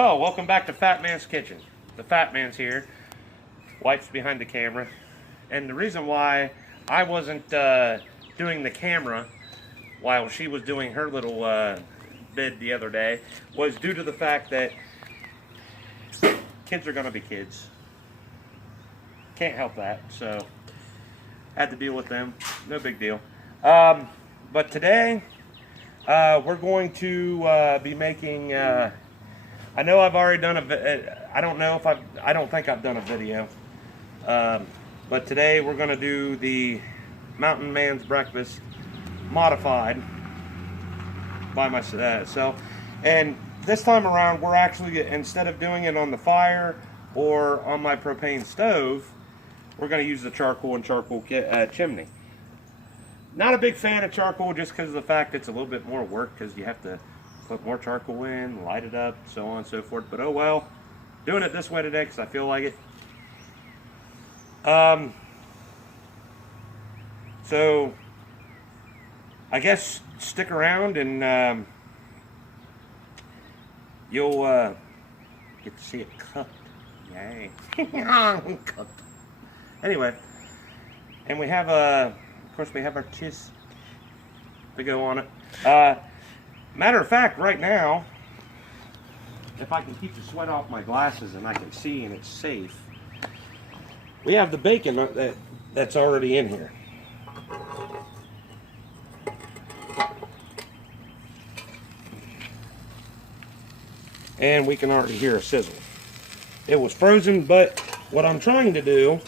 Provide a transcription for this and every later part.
Well, welcome back to Fat Man's Kitchen. The Fat Man's here. Wife's behind the camera. And the reason why I wasn't doing the camera while she was doing her little bid the other day was due to the fact that kids are going to be kids. Can't help that, so had to deal with them. No big deal. But today we're going to be making... I know I've already done I don't think I've done a video. But today we're going to do the Mountain Man's Breakfast modified by myself. And this time around, we're actually, instead of doing it on the fire or on my propane stove, we're going to use the charcoal and charcoal chimney. Not a big fan of charcoal just because of the fact it's a little bit more work because you have to put more charcoal in, light it up, so on and so forth. But oh well, doing it this way today because I feel like it. So I guess stick around and you'll get to see it cooked. Yay. Cooked. Anyway, and we have of course we have our cheese to go on it. Matter of fact, right now, if I can keep the sweat off my glasses and I can see and it's safe, we have the bacon that's already in here. And we can already hear a sizzle. It was frozen, but what I'm trying to do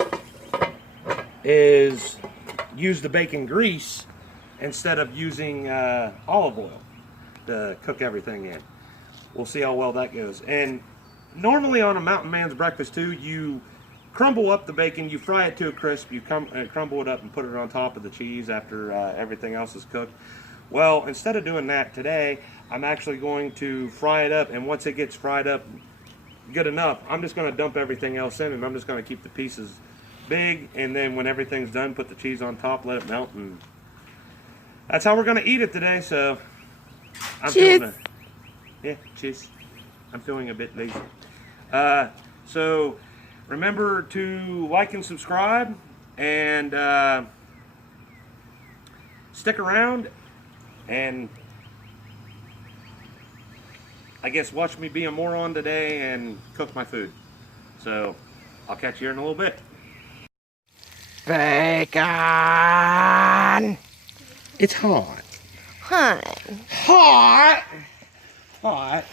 is use the bacon grease instead of using olive oil to cook everything in. We'll see how well that goes. And normally on a Mountain Man's Breakfast too, you crumble up the bacon, you fry it to a crisp, you crumble it up and put it on top of the cheese after everything else is cooked. Well, instead of doing that today, I'm actually going to fry it up, and once it gets fried up good enough, I'm just going to dump everything else in, and I'm just going to keep the pieces big, and then when everything's done, put the cheese on top, let it melt, and that's how we're going to eat it today. So I'm cheese. I'm feeling a bit lazy. So remember to like and subscribe, and stick around, and I guess watch me be a moron today and cook my food. So I'll catch you here in a little bit. Bacon! It's hot. Hot!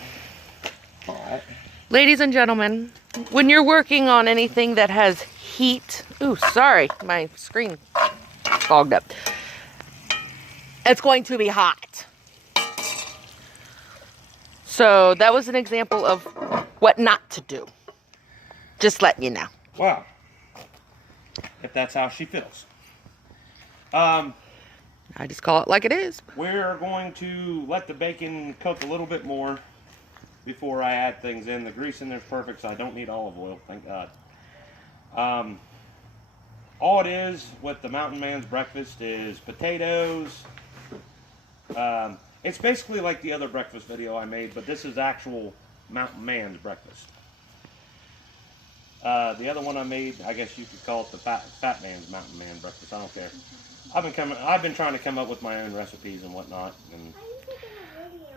Ladies and gentlemen, when you're working on anything that has heat, ooh, sorry, my screen fogged up. It's going to be hot. So that was an example of what not to do. Just letting you know. Wow. If that's how she feels. I just call it like it is. We're going to let the bacon cook a little bit more before I add things in. The grease in there is perfect, so I don't need olive oil, thank God. All it is with the Mountain Man's Breakfast is potatoes. It's basically like the other breakfast video I made, but this is actual Mountain Man's Breakfast. The other one I made, I guess you could call it the Fat Man's Mountain Man Breakfast. I don't care. I've been trying to come up with my own recipes and whatnot, and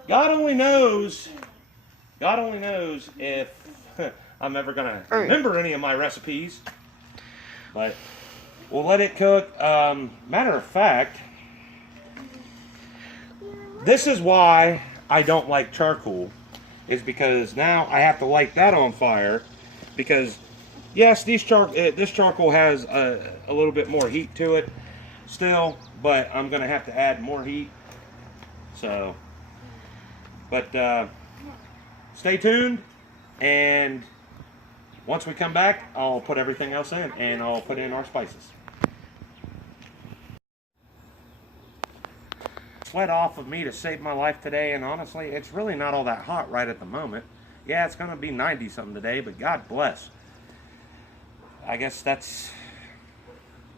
God only knows if I'm ever gonna remember any of my recipes. But we'll let it cook. Matter of fact, this is why I don't like charcoal, is because now I have to light that on fire, because yes, this charcoal has a little bit more heat to it still, but I'm gonna have to add more heat. So, but stay tuned, and once we come back, I'll put everything else in, and I'll put in our spices. Sweat off of me to save my life today, and honestly, it's really not all that hot right at the moment. Yeah, it's gonna be 90 something today, but God bless. I guess that's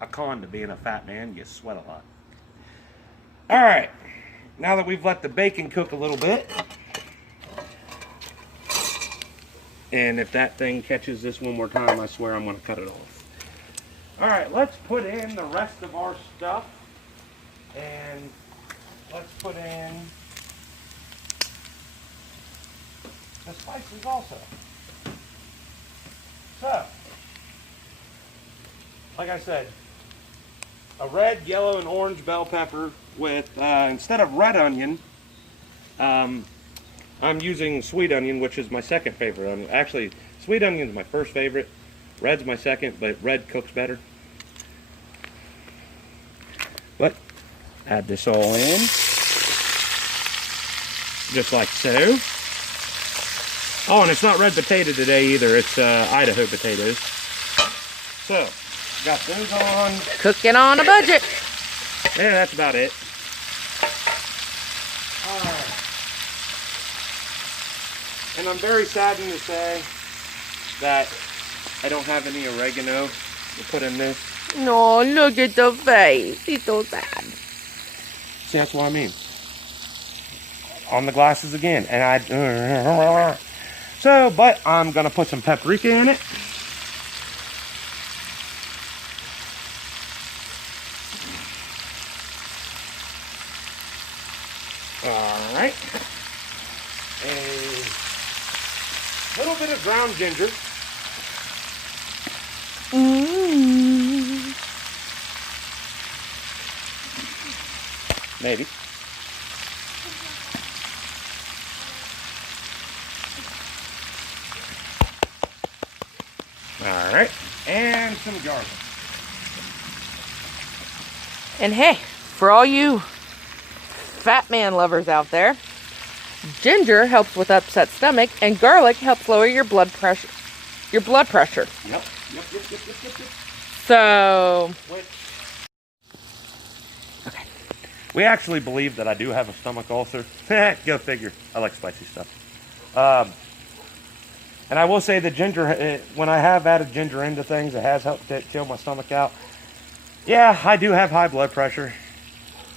a con to being a fat man. You sweat a lot. All right, now that we've let the bacon cook a little bit, And if that thing catches this one more time, I swear I'm going to cut it off. All right, let's put in the rest of our stuff. And let's put in the spices also. So, like I said, a red, yellow, and orange bell pepper with, instead of red onion, I'm using sweet onion, which is my second favorite onion. Actually, sweet onion is my first favorite. Red's my second, but red cooks better. But add this all in, just like so. Oh, and it's not red potato today either. It's Idaho potatoes. So, got those on. Cooking on a budget. Yeah, that's about it. Alright. And I'm very saddened to say that I don't have any oregano to put in this. No, look at the face. He's so sad. See, that's what I mean. On the glasses again. And I... So, but I'm going to put some paprika in it. Alright. A little bit of ground ginger. Maybe. Alright. And some garlic. And hey, for all you fat man lovers out there, ginger helps with upset stomach, and garlic helps lower your blood pressure. Yep. So, okay. We actually believe that I do have a stomach ulcer. Go figure. I like spicy stuff. And I will say the ginger, when I have added ginger into things, it has helped to chill my stomach out. Yeah, I do have high blood pressure.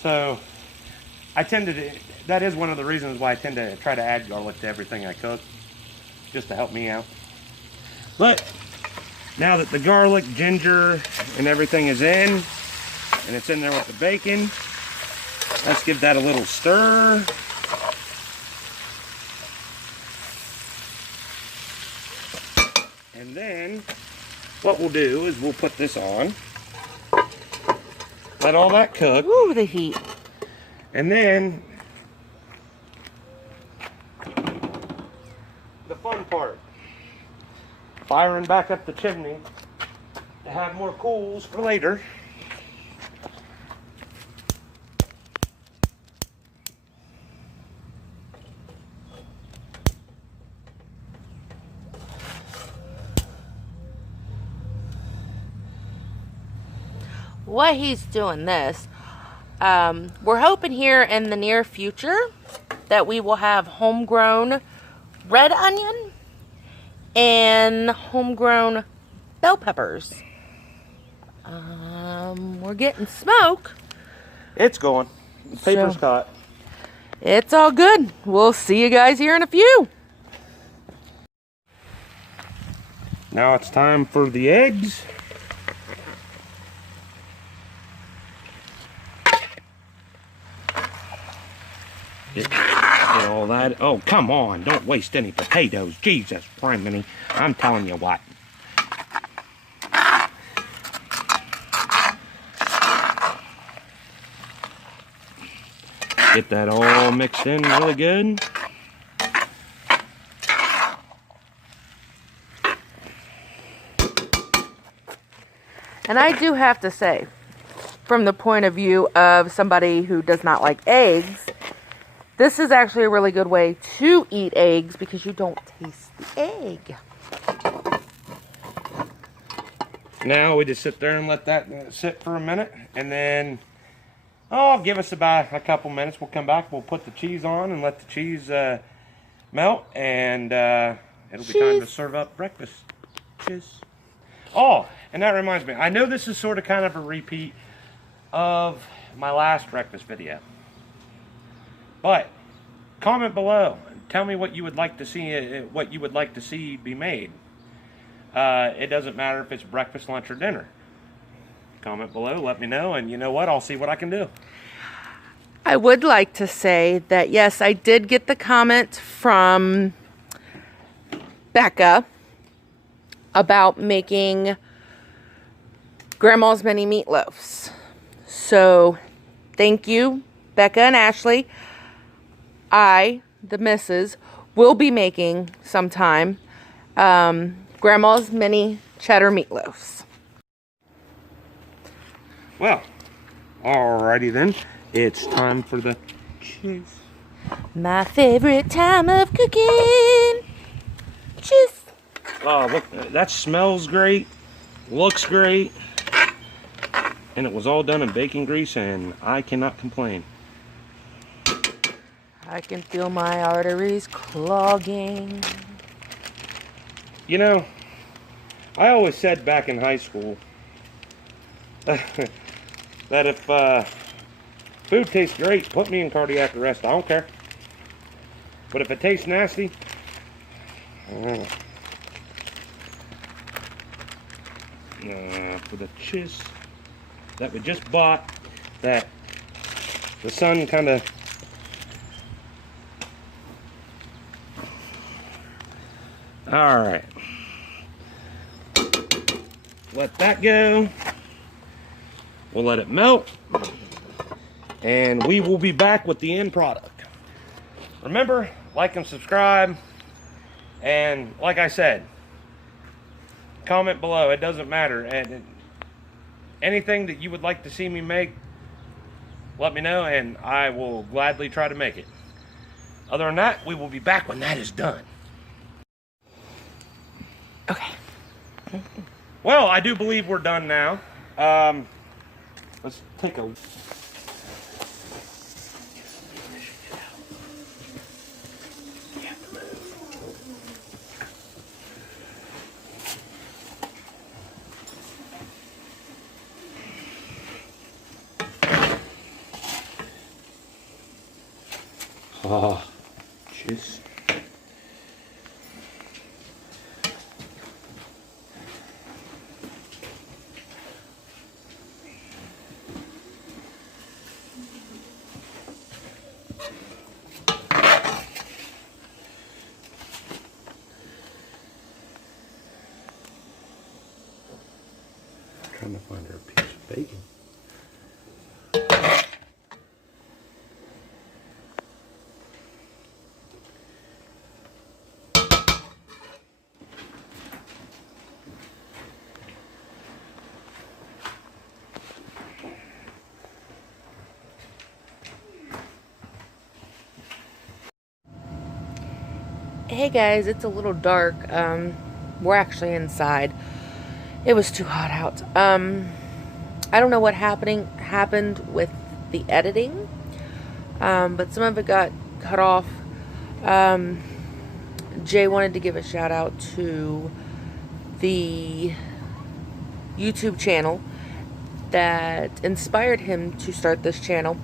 So, I tend to, that is one of the reasons why I tend to try to add garlic to everything I cook, just to help me out. But, now that the garlic, ginger, and everything is in, and it's in there with the bacon, let's give that a little stir. And then, what we'll do is we'll put this on, let all that cook. Ooh, the heat. And then, the fun part, firing back up the chimney to have more coals for later. While he's doing this, we're hoping here in the near future that we will have homegrown red onion and homegrown bell peppers. We're getting smoke. It's going. The paper's So, caught. it's all good. We'll see you guys here in a few. Now it's time for the eggs. Get all that. Oh, come on. Don't waste any potatoes. Jesus, criminy. I'm telling you what. Get that all mixed in really good. And I do have to say, from the point of view of somebody who does not like eggs, this is actually a really good way to eat eggs because you don't taste the egg. Now we just sit there and let that sit for a minute, and then give us about a couple minutes. We'll come back, we'll put the cheese on and let the cheese melt, and it'll be time to serve up breakfast. Cheers. Oh, and that reminds me, I know this is sort of kind of a repeat of my last breakfast video, but comment below, tell me what you would like to see be made. It doesn't matter if it's breakfast, lunch, or dinner. Comment below, let me know, and you know what? I'll see what I can do. I would like to say that, yes, I did get the comment from Becca about making Grandma's Mini Meatloafs. So, thank you, Becca and Ashley. I, the missus, will be making sometime Grandma's Mini Cheddar Meatloafs. Well, alrighty then. It's time for the cheese. My favorite time of cooking. Cheese. Oh, look, that smells great. Looks great. And it was all done in bacon grease, and I cannot complain. I can feel my arteries clogging. You know, I always said back in high school that if food tastes great, put me in cardiac arrest. I don't care. But if it tastes nasty, for the cheese that we just bought, that the sun kind of all right. Let that go. We'll let it melt. And we will be back with the end product. Remember, like and subscribe. And like I said, comment below. It doesn't matter. And anything that you would like to see me make, let me know, and I will gladly try to make it. Other than that, we will be back when that is done. Okay. Well, I do believe we're done now. Let's take a... Oh, jeez. Trying to find her a piece of bacon. Hey guys, it's a little dark. We're actually inside. It was too hot out. I don't know what happened with the editing, but some of it got cut off. Jay wanted to give a shout out to the YouTube channel that inspired him to start this channel.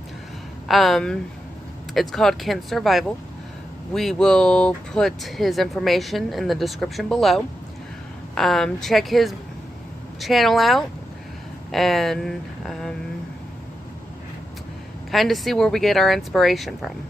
It's called Kent Survival. We will put his information in the description below. Check his channel out and kind of see where we get our inspiration from.